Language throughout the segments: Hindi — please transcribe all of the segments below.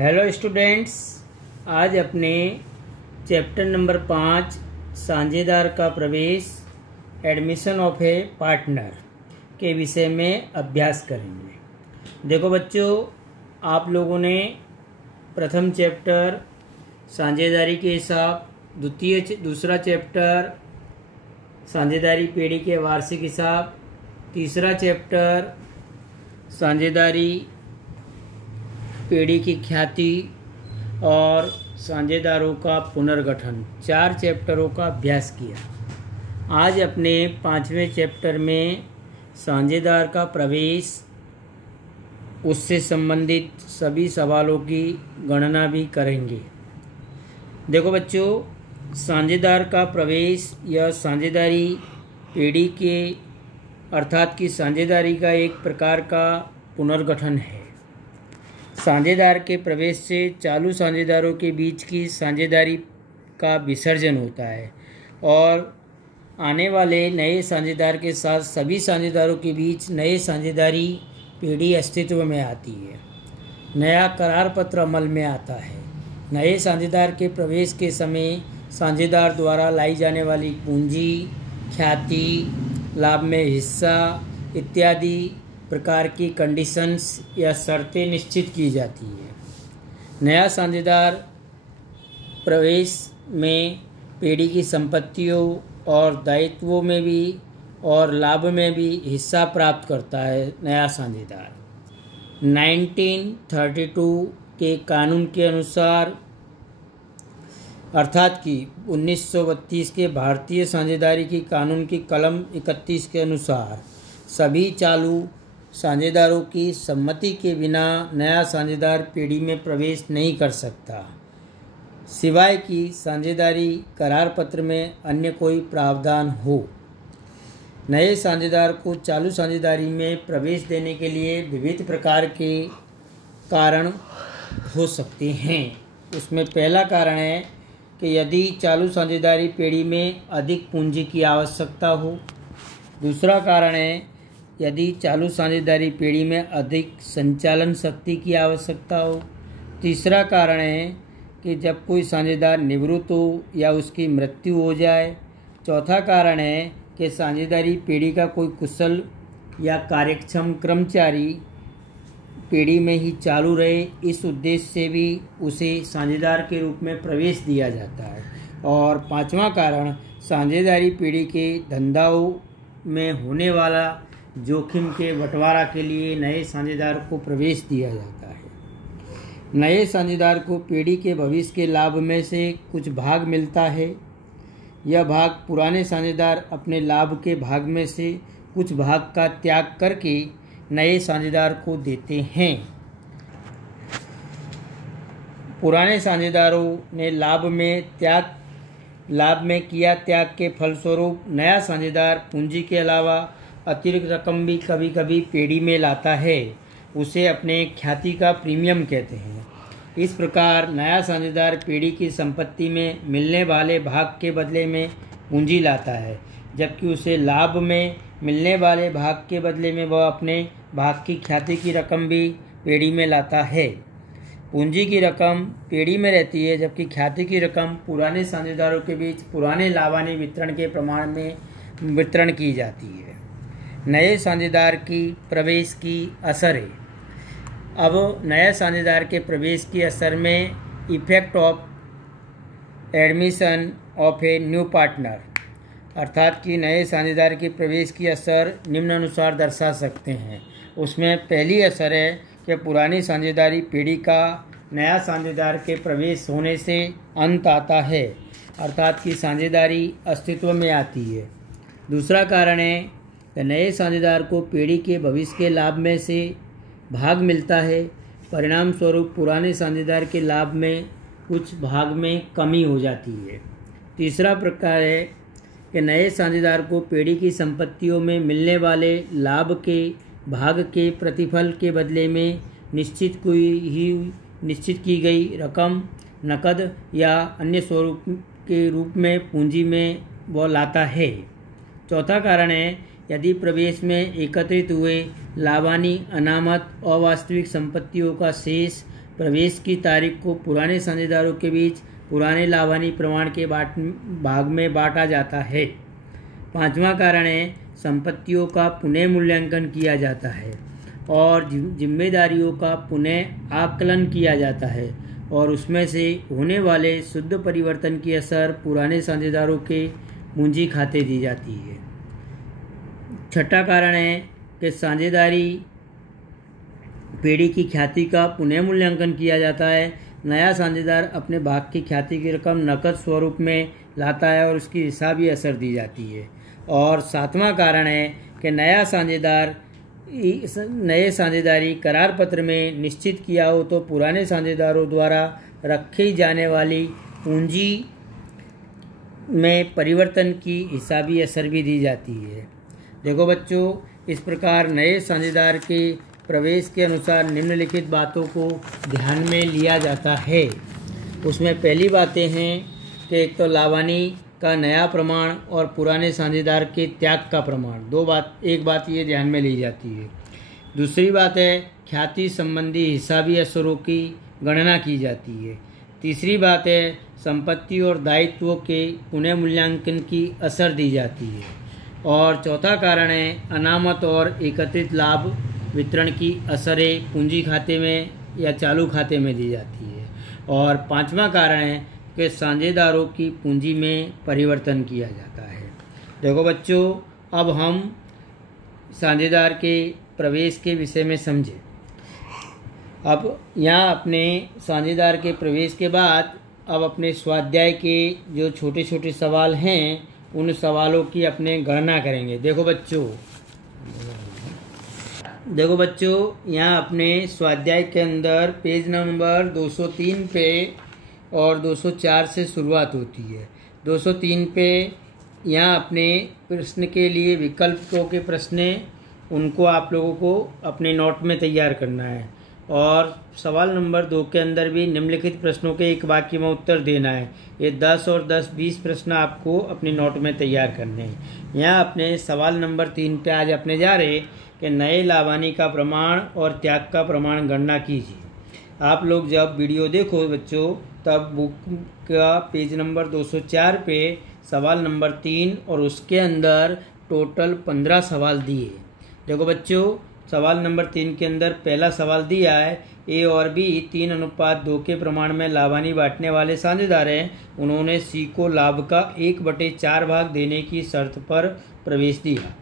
हेलो स्टूडेंट्स, आज अपने चैप्टर नंबर 5 साझेदार का प्रवेश एडमिशन ऑफ ए पार्टनर के विषय में अभ्यास करेंगे। देखो बच्चों, आप लोगों ने प्रथम चैप्टर साझेदारी के हिसाब, दूसरा चैप्टर साझेदारी पेड़ी के वार्षिक हिसाब, तीसरा चैप्टर साझेदारी पेड़ी की ख्याति और साझेदारों का पुनर्गठन, 4 चैप्टरों का अभ्यास किया। आज अपने 5वें चैप्टर में साझेदार का प्रवेश, उससे संबंधित सभी सवालों की गणना भी करेंगे। देखो बच्चों, साझेदार का प्रवेश यह साझेदारी पेड़ी के अर्थात कि साझेदारी का एक प्रकार का पुनर्गठन है। साझेदार के प्रवेश से चालू साझेदारों के बीच की साझेदारी का विसर्जन होता है और आने वाले नए साझेदार के साथ सभी साझेदारों के बीच नए साझेदारी पेड़ी अस्तित्व में आती है। नया करार पत्र अमल में आता है। नए साझेदार के प्रवेश के समय साझेदार द्वारा लाई जाने वाली पूंजी, ख्याति, लाभ में हिस्सा इत्यादि प्रकार की कंडीशंस या शर्तें निश्चित की जाती है। नया साझेदार प्रवेश में पेड़ी की संपत्तियों और दायित्वों में भी और लाभ में भी हिस्सा प्राप्त करता है। नया साझेदार 1932 के कानून के अनुसार अर्थात कि 1932 के भारतीय साझेदारी की कानून की कलम 31 के अनुसार सभी चालू साझेदारों की सम्मति के बिना नया साझेदार पेड़ी में प्रवेश नहीं कर सकता, सिवाय कि साझेदारी करार पत्र में अन्य कोई प्रावधान हो। नए साझेदार को चालू साझेदारी में प्रवेश देने के लिए विविध प्रकार के कारण हो सकते हैं। उसमें पहला कारण है कि यदि चालू साझेदारी पेड़ी में अधिक पूंजी की आवश्यकता हो। दूसरा कारण है यदि चालू साझेदारी पेड़ी में अधिक संचालन शक्ति की आवश्यकता हो। तीसरा कारण है कि जब कोई साझेदार निवृत्त हो या उसकी मृत्यु हो जाए। चौथा कारण है कि साझेदारी पेड़ी का कोई कुशल या कार्यक्षम कर्मचारी पेड़ी में ही चालू रहे। इस उद्देश्य से भी उसे साझेदार के रूप में प्रवेश दिया जाता है। और पांचवा कारण, साझेदारी पेड़ी के धंधाओं में होने वाला जोखिम के बंटवारा के लिए नए साझेदार को प्रवेश दिया जाता है। नए साझेदार को पेड़ी के भविष्य के लाभ में से कुछ भाग मिलता है। यह भाग पुराने साझेदार अपने लाभ के भाग में से कुछ भाग का त्याग करके नए साझेदार को देते हैं। पुराने साझेदारों ने लाभ में किया त्याग के फलस्वरूप नया साझेदार पूंजी के अलावा अतिरिक्त रकम भी कभी कभी पेड़ी में लाता है। उसे अपने ख्याति का प्रीमियम कहते हैं। इस प्रकार नया साझेदार पेड़ी की संपत्ति में मिलने वाले भाग के बदले में पूंजी लाता है, जबकि उसे लाभ में मिलने वाले भाग के बदले में वह अपने भाग की ख्याति की रकम भी पेड़ी में लाता है। पूंजी की रकम पेड़ी में रहती है, जबकि ख्याति की रकम पुराने साझेदारों के बीच पुराने लाभानी वितरण के प्रमाण में वितरण की जाती है। नए साझेदार की प्रवेश की असर है। अब नए साझेदार के प्रवेश की असर में effect of admission of a new partner अर्थात कि नए साझेदार के प्रवेश की असर निम्नानुसार दर्शा सकते हैं। उसमें पहली असर है कि पुरानी साझेदारी पेड़ी का नया साझेदार के प्रवेश होने से अंत आता है, अर्थात कि साझेदारी अस्तित्व में आती है। दूसरा कारण है कि नए साझेदार को पेड़ी के भविष्य के लाभ में से भाग मिलता है। परिणाम स्वरूप पुराने साझेदार के लाभ में कुछ भाग में कमी हो जाती है। तीसरा प्रकार है कि नए साझेदार को पेड़ी की संपत्तियों में मिलने वाले लाभ के भाग के प्रतिफल के बदले में निश्चित की गई रकम नकद या अन्य स्वरूप के रूप में पूंजी में वह लाता है। चौथा कारण है यदि प्रवेश में एकत्रित हुए लाभानी अनामत अवास्तविक संपत्तियों का शेष प्रवेश की तारीख को पुराने साझेदारों के बीच पुराने लाभानी प्रमाण के भाग में बांटा जाता है। 5वां कारण है संपत्तियों का पुनः मूल्यांकन किया जाता है और जिम्मेदारियों का पुनः आकलन किया जाता है और उसमें से होने वाले शुद्ध परिवर्तन की असर पुराने साझेदारों के पूंजी खाते दी जाती है। 6वां कारण है कि साझेदारी पेढ़ी की ख्याति का पुनः मूल्यांकन किया जाता है। नया साझेदार अपने भाग की ख्याति की रकम नकद स्वरूप में लाता है और उसकी हिसाबी असर दी जाती है। और 7वां कारण है कि नए साझेदारी करार पत्र में निश्चित किया हो तो पुराने साझेदारों द्वारा रखी जाने वाली पूंजी में परिवर्तन की हिसाबी असर भी दी जाती है। देखो बच्चों, इस प्रकार नए साझेदार के प्रवेश के अनुसार निम्नलिखित बातों को ध्यान में लिया जाता है। उसमें पहली बातें हैं कि एक तो लाभानी का नया प्रमाण और पुराने साझेदार के त्याग का प्रमाण। एक बात ये ध्यान में ली जाती है। दूसरी बात है ख्याति संबंधी हिसाबी असरों की गणना की जाती है। तीसरी बात है संपत्ति और दायित्वों के पुनः मूल्यांकन की असर दी जाती है। और चौथा कारण है अनामत और एकत्रित लाभ वितरण की असरें पूंजी खाते में या चालू खाते में दी जाती है। और 5वां कारण है कि साझेदारों की पूंजी में परिवर्तन किया जाता है। देखो बच्चों, अब हम साझेदार के प्रवेश के विषय में समझें। अब यहाँ अपने साझेदार के प्रवेश के बाद अब अपने स्वाध्याय के जो छोटे छोटे सवाल हैं उन सवालों की अपने गणना करेंगे। देखो बच्चों, यहाँ अपने स्वाध्याय के अंदर पेज नंबर 203 पे और 204 से शुरुआत होती है। 203 पे यहाँ अपने प्रश्न के लिए विकल्पों के प्रश्न उनको आप लोगों को अपने नोट में तैयार करना है और सवाल नंबर 2 के अंदर भी निम्नलिखित प्रश्नों के एक वाक्य में उत्तर देना है। ये 10 और 10-20 प्रश्न आपको अपने नोट में तैयार करने हैं। यहाँ अपने सवाल नंबर 3 पे आज अपने जा रहे कि नए लाभानी का प्रमाण और त्याग का प्रमाण गणना कीजिए। आप लोग जब वीडियो देखो बच्चों तब बुक का पेज नंबर 204 पे सवाल नंबर 3 और उसके अंदर टोटल 15 सवाल दिए। देखो बच्चों, सवाल नंबर 3 के अंदर पहला सवाल दिया है ए और बी 3:2 के प्रमाण में लाभानी बांटने वाले साझेदार हैं। उन्होंने सी को लाभ का 1/4 भाग देने की शर्त पर प्रवेश दिया।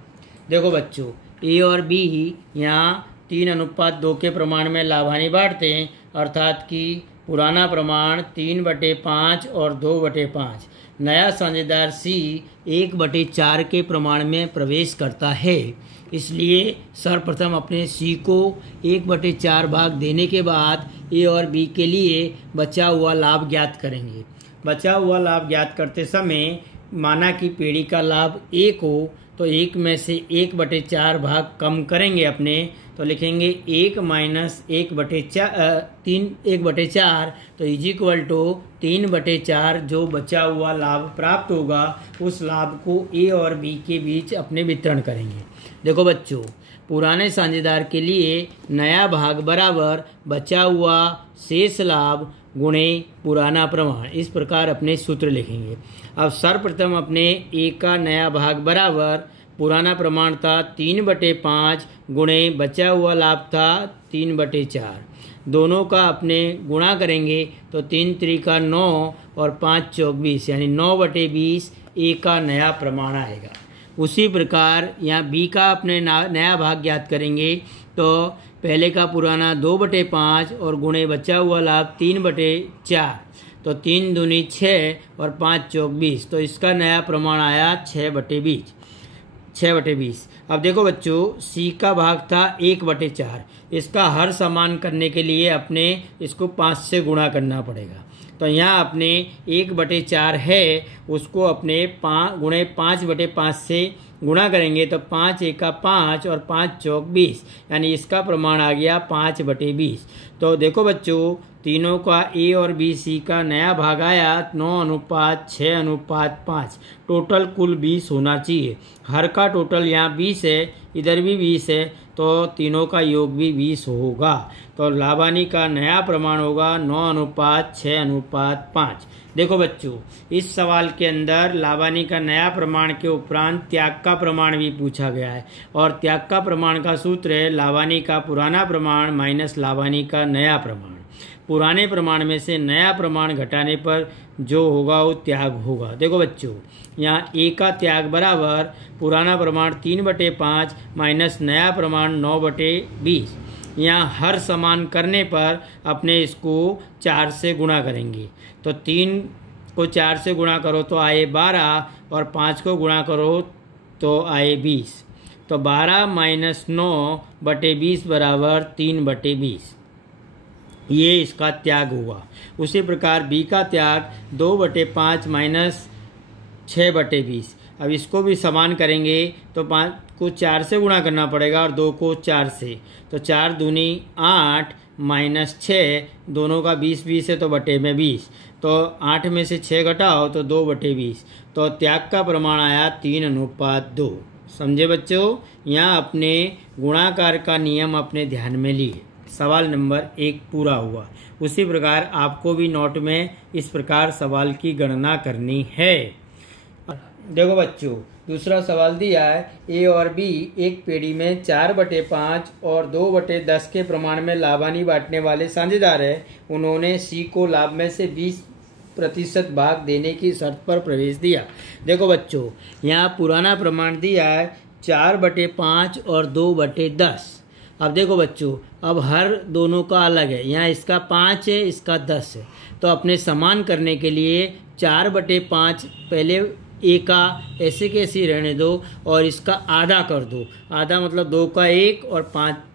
देखो बच्चों, ए और बी यहाँ 3:2 के प्रमाण में लाभानी बांटते हैं, अर्थात कि पुराना प्रमाण 3/5 और 2/5। नया साझेदार सी 1/4 के प्रमाण में प्रवेश करता है। इसलिए सर्वप्रथम अपने सी को 1/4 भाग देने के बाद ए और बी के लिए बचा हुआ लाभ ज्ञात करेंगे। बचा हुआ लाभ ज्ञात करते समय माना कि पेढ़ी का लाभ 1 हो तो 1 में से 1/4 भाग कम करेंगे अपने, तो लिखेंगे 1 माइनस 1/4 तो इज इक्वल टू 3/4। जो बचा हुआ लाभ प्राप्त होगा उस लाभ को ए और बी के बीच अपने वितरण करेंगे। देखो बच्चों, पुराने साझेदार के लिए नया भाग बराबर बचा हुआ शेष लाभ गुणे पुराना प्रमाण, इस प्रकार अपने सूत्र लिखेंगे। अब सर्वप्रथम अपने ए का नया भाग बराबर पुराना प्रमाण था 3/5 गुणे बचा हुआ लाभ था 3/4। दोनों का अपने गुणा करेंगे तो 3 त्रिका 9 और 5 चौक 20 यानी 9/20 ए का नया प्रमाण आएगा। उसी प्रकार यहाँ बी का अपने नया भाग ज्ञात करेंगे तो पहले का पुराना 2/5 और गुणे बचा हुआ लाभ 3/4 तो 3 दूनी 6 और 5 चौक 20 तो इसका नया प्रमाण आया 6/20। अब देखो बच्चों, सी का भाग था 1/4। इसका हर समान करने के लिए अपने इसको 5 से गुणा करना पड़ेगा। तो यहाँ अपने 1/4 है उसको अपने 5/5 से गुणा करेंगे तो 5 एका 5 और 5 चौक 20 यानी इसका प्रमाण आ गया 5/20। तो देखो बच्चों, तीनों का ए और बी सी का नया भाग आया 9:6:5। टोटल कुल 20 होना चाहिए। हर का टोटल यहाँ 20 है, इधर भी 20 है तो तीनों का योग भी 20 होगा। तो लाभ हानि का नया प्रमाण होगा 9:6:5। देखो बच्चों, इस सवाल के अंदर लाभ हानि का नया प्रमाण के उपरांत त्याग का प्रमाण भी पूछा गया है, और त्याग का प्रमाण का सूत्र है लाभ हानि का पुराना प्रमाण माइनस लाभ हानि का नया प्रमाण। पुराने प्रमाण में से नया प्रमाण घटाने पर जो होगा वो त्याग होगा। देखो बच्चों, यहाँ ए का त्याग बराबर पुराना प्रमाण 3/5 माइनस नया प्रमाण 9/20। यहाँ हर समान करने पर अपने इसको 4 से गुणा करेंगे। तो 3 को 4 से गुणा करो तो आए 12, और 5 को गुणा करो तो आए 20। तो 12 माइनस 9/20 बराबर 3/20। ये इसका त्याग हुआ। उसी प्रकार बी का त्याग 2/5 माइनस 6/20। अब इसको भी समान करेंगे तो 5 को 4 से गुणा करना पड़ेगा और 2 को 4 से। तो 4 दूनी 8 माइनस 6, दोनों का 20 है तो बटे में 20। तो 8 में से 6 घटाओ तो 2/20। तो त्याग का प्रमाण आया 3:2। समझे बच्चों? यहाँ अपने गुणाकार का नियम अपने ध्यान में लिए। सवाल नंबर 1 पूरा हुआ। उसी प्रकार आपको भी नोट में इस प्रकार सवाल की गणना करनी है। देखो बच्चों, दूसरा सवाल दिया है ए और बी एक पेड़ी में 4/5 और 2/10 के प्रमाण में लाभ हानि बांटने वाले साझेदार है। उन्होंने सी को लाभ में से 20% भाग देने की शर्त पर प्रवेश दिया। देखो बच्चों, यहाँ पुराना प्रमाण दिया है 4/5 और 2/10। अब देखो बच्चों, अब हर दोनों का अलग है। यहाँ इसका 5 है, इसका 10 है। तो अपने समान करने के लिए 4/5 पहले ए का ऐसे कैसे रहने दो और इसका आधा कर दो। आधा मतलब 2 का 1 और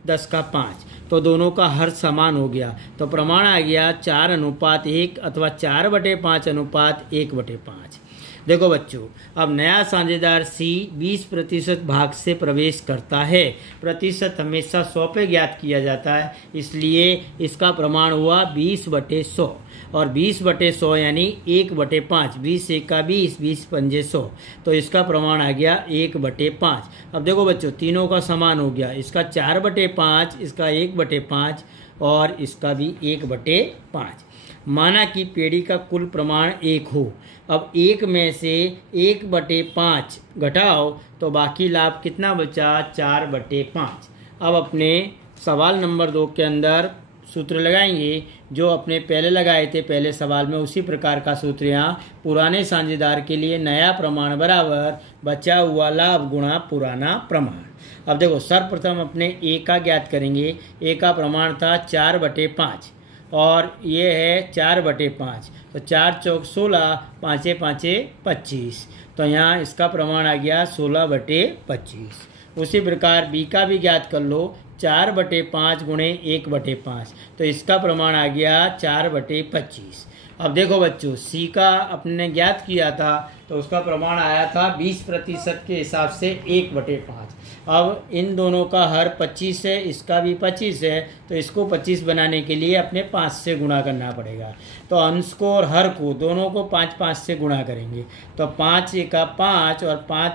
10 का 5। तो दोनों का हर समान हो गया। तो प्रमाण आ गया 4:1 अथवा 4/5:1/5। देखो बच्चों, अब नया साझेदार सी 20% भाग से प्रवेश करता है। प्रतिशत हमेशा 100 पे ज्ञात किया जाता है, इसलिए इसका प्रमाण हुआ 20/100। और 20/100 यानी 1/5। 20 1 20, 20 5 100। तो इसका प्रमाण आ गया 1/5। अब देखो बच्चों, तीनों का समान हो गया। इसका 4/5, इसका 1/5 और इसका भी 1/5। माना कि पेड़ी का कुल प्रमाण 1 हो। अब 1 में से 1/5 घटाओ तो बाकी लाभ कितना बचा? 4/5। अब अपने सवाल नंबर 2 के अंदर सूत्र लगाएंगे जो अपने पहले लगाए थे पहले सवाल में। उसी प्रकार का सूत्र यहाँ पुराने साझेदार के लिए नया प्रमाण बराबर बचा हुआ लाभ गुणा पुराना प्रमाण। अब देखो, सर्वप्रथम अपने ए का ज्ञात करेंगे। ए का प्रमाण था 4/5 और ये है 4/5। तो 4 चौक 16, 5 5 25। तो यहाँ इसका प्रमाण आ गया 16/25। उसी प्रकार बी का भी ज्ञात कर लो। 4/5 गुणे 1/5। तो इसका प्रमाण आ गया 4/25। अब देखो बच्चों, सी का अपने ज्ञात किया था तो उसका प्रमाण आया था 20% के हिसाब से 1/5। अब इन दोनों का हर 25 है, इसका भी 25 है। तो इसको 25 बनाने के लिए अपने 5 से गुणा करना पड़ेगा। तो अंश को और हर को दोनों को 5 से गुणा करेंगे। तो 5 1 5 और 5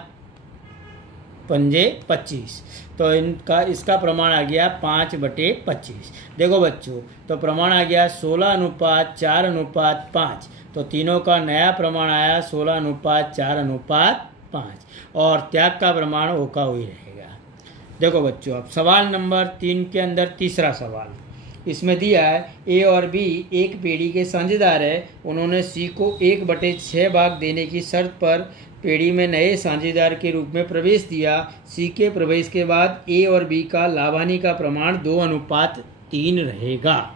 5 25। तो इसका प्रमाण आ गया 5/25। देखो बच्चों, तो प्रमाण आ गया 16:4:5। तो तीनों का नया प्रमाण आया 16:4:5 और त्याग का प्रमाण ओ का वही रहेगा। देखो बच्चों, अब सवाल नंबर 3 के अंदर तीसरा सवाल इसमें दिया है ए और बी एक पेड़ी के साझेदार है। उन्होंने सी को 1/6 भाग देने की शर्त पर पेड़ी में नए साझेदार के रूप में प्रवेश दिया। सी के प्रवेश के बाद ए और बी का लाभ हानि का प्रमाण 2:3 रहेगा।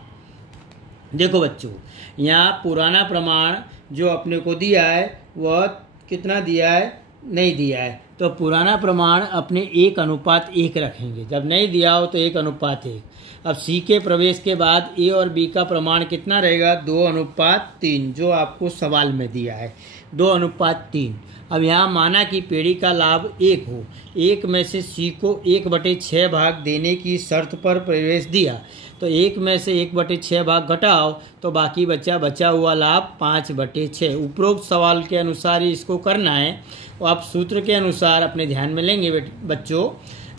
देखो बच्चों, यहाँ पुराना प्रमाण जो अपने को दिया है वह कितना दिया है? नहीं दिया है। तो पुराना प्रमाण अपने 1:1 रखेंगे। जब नहीं दिया हो तो 1:1। अब सी के प्रवेश के बाद ए और बी का प्रमाण कितना रहेगा? 2:3, जो आपको सवाल में दिया है 2:3। अब यहाँ माना कि पेड़ी का लाभ 1 हो। 1 में से सी को 1/6 भाग देने की शर्त पर प्रवेश दिया। तो 1 में से 1/6 भाग घटाओ तो बाकी बचा हुआ लाभ 5/6। उपरोक्त सवाल के अनुसार ही इसको करना है। और आप सूत्र के अनुसार अपने ध्यान में लेंगे बच्चों।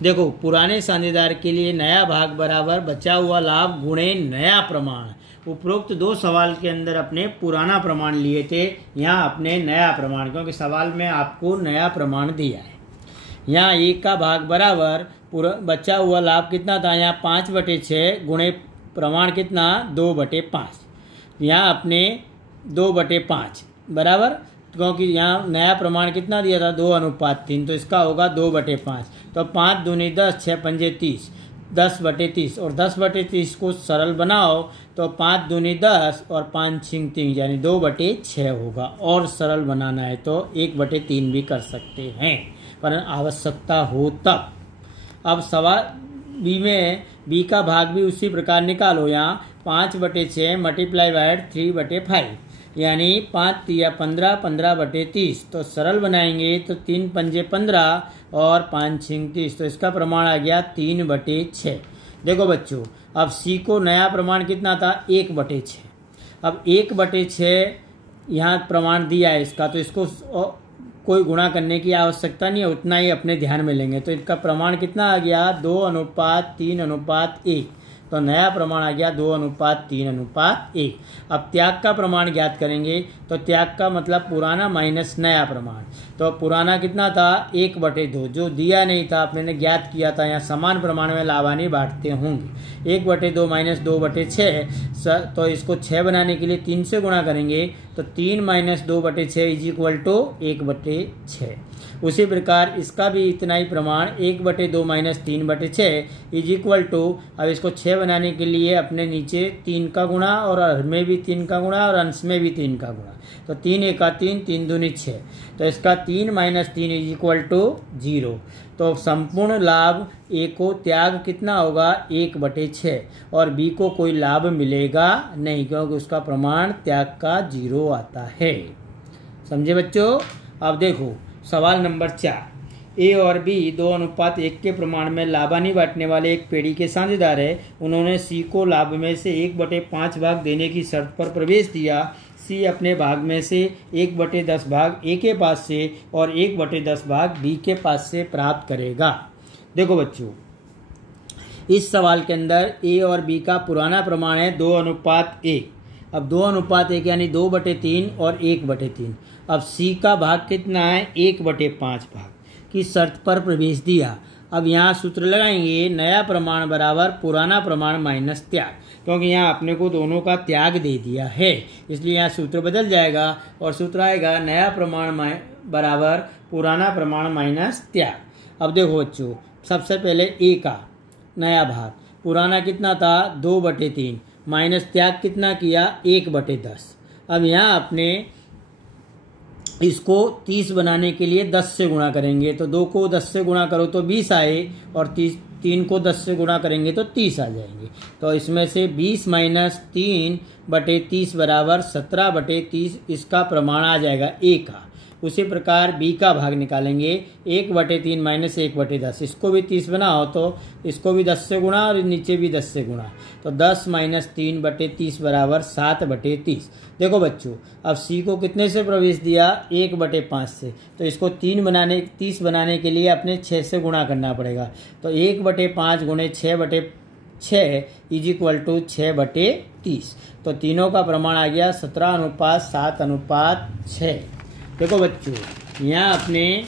देखो पुराने साझेदार के लिए नया भाग बराबर बचा हुआ लाभ गुणे नया प्रमाण। उपरोक्त दो सवाल के अंदर अपने पुराना प्रमाण लिए थे, यहाँ अपने नया प्रमाण, क्योंकि सवाल में आपको नया प्रमाण दिया है। यहाँ 1 का भाग बराबर बचा हुआ लाभ कितना था, यहाँ 5/6 गुणे प्रमाण कितना 2/5। यहाँ अपने 2/5 बराबर, क्योंकि यहाँ नया प्रमाण कितना दिया था 2:3, तो इसका होगा 2/5। तो 5 दूनी 10, 6 पंजे 30, 10/30, और 10/30 को सरल बनाओ तो 5 दूनी 10 और 5 छिंग 3 यानी 2/6 होगा। और सरल बनाना है तो 1/3 भी कर सकते हैं, पर आवश्यकता हो तब। अब सवाल बी में बी का भाग भी उसी प्रकार निकालो। यहाँ 5/6 मल्टीप्लाई बाय 3/5 यानी 5 तिया 15, 15/30। तो सरल बनाएंगे तो 3 पंजे 15 और 5 छिंग 30, तो इसका प्रमाण आ गया 3/6। देखो बच्चों, अब सी को नया प्रमाण कितना था 1/6। अब 1/6 यहाँ प्रमाण दिया है इसका, तो इसको कोई गुणा करने की आवश्यकता नहीं है, उतना ही अपने ध्यान में लेंगे। तो इसका प्रमाण कितना आ गया 2:3:1। तो नया प्रमाण आ गया 2:3:1। अब त्याग का प्रमाण ज्ञात करेंगे, तो त्याग का मतलब पुराना माइनस नया प्रमाण। तो पुराना कितना था 1/2, जो दिया नहीं था अपने ज्ञात किया था। यहाँ समान प्रमाण में लाभानी बांटते होंगे। 1/2 माइनस 2/6, तो इसको 6 बनाने के लिए 3 से गुणा करेंगे, तो 3 माइनस 2/6 इज इक्वल टू 1/6। उसी प्रकार इसका भी इतना ही प्रमाण 1/2 माइनस 3/6 इज इक्वल टू, अब इसको 6 बनाने के लिए अपने नीचे 3 का गुणा और हर में भी 3 का गुणा और अंश में भी 3 का गुणा, तो 3 × 3, 3 दूनी 6। तो इसका 3 माइनस 3 इज इक्वल टू 0। तो संपूर्ण लाभ ए को त्याग कितना होगा 1/6 और बी को कोई लाभ मिलेगा नहीं, क्योंकि उसका प्रमाण त्याग का 0 आता है। समझे बच्चों? अब देखो सवाल नंबर 4, ए और बी 2:1 के प्रमाण में लाभानी बांटने वाले एक पेड़ी के साझेदार है। उन्होंने सी को लाभ में से 1/5 भाग देने की शर्त पर प्रवेश दिया। सी अपने भाग में से 1/10 भाग ए के पास से और 1/10 भाग बी के पास से प्राप्त करेगा। देखो बच्चों, इस सवाल के अंदर ए और बी का पुराना प्रमाण है 2:1। अब 2:1 यानी 2/3 और 1/3। अब सी का भाग कितना है 1/5 भाग की शर्त पर प्रवेश दिया। अब यहाँ सूत्र लगाएंगे, नया प्रमाण बराबर पुराना प्रमाण माइनस त्याग, क्योंकि यहाँ अपने को दोनों का त्याग दे दिया है, इसलिए यहाँ सूत्र बदल जाएगा और सूत्र आएगा नया प्रमाण बराबर पुराना प्रमाण माइनस त्याग। अब देखो बच्चों, सबसे पहले ए का नया भाग, पुराना कितना था 2/3 माइनस त्याग कितना किया 1/10। अब यहाँ अपने इसको 30 बनाने के लिए 10 से गुणा करेंगे, तो 2 को 10 से गुणा करो तो 20 आए और 3 को 10 से गुणा करेंगे तो 30 आ जाएंगे। तो इसमें से 20 माइनस 3/30 बराबर 17/30, इसका प्रमाण आ जाएगा ए का। उसी प्रकार बी का भाग निकालेंगे, 1/3 माइनस 1/10, इसको भी 30 बनाओ तो इसको भी 10 से गुणा और नीचे भी 10 से गुणा, तो 10 माइनस 3/30 बराबर 7/30। देखो बच्चों, अब सी को कितने से प्रवेश दिया 1/5 से, तो इसको 30 बनाने के लिए अपने 6 से गुणा करना पड़ेगा। तो 1/5 गुणे 6/6 इज इक्वल टू 6/30। तो तीनों का प्रमाण आ गया 17:7:6। देखो बच्चों, यहाँ अपने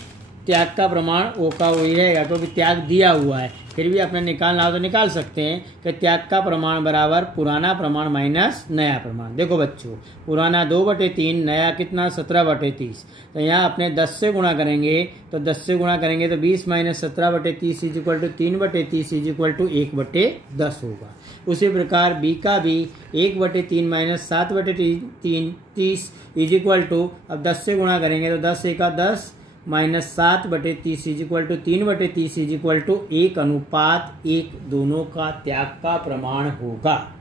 त्याग का प्रमाण ओ का वही रहेगा, क्योंकि त्याग दिया हुआ है, फिर भी अपने निकालना हो तो निकाल सकते हैं कि त्याग का प्रमाण बराबर पुराना प्रमाण माइनस नया प्रमाण। देखो बच्चों, पुराना 2/3, नया कितना 17/30, तो यहाँ अपने 10 से गुणा करेंगे, तो 10 से गुणा करेंगे तो 20 minus 17/30 is equal to 3/30 is equal to 1/10 होगा। उसी प्रकार बी का भी 1/3 माइनस 7/30 इज इक्वल टू, अब 10 से गुणा करेंगे तो 10 × 10 minus 7/30 is equal to 3/30 is equal to 1:1, दोनों का त्याग का प्रमाण होगा।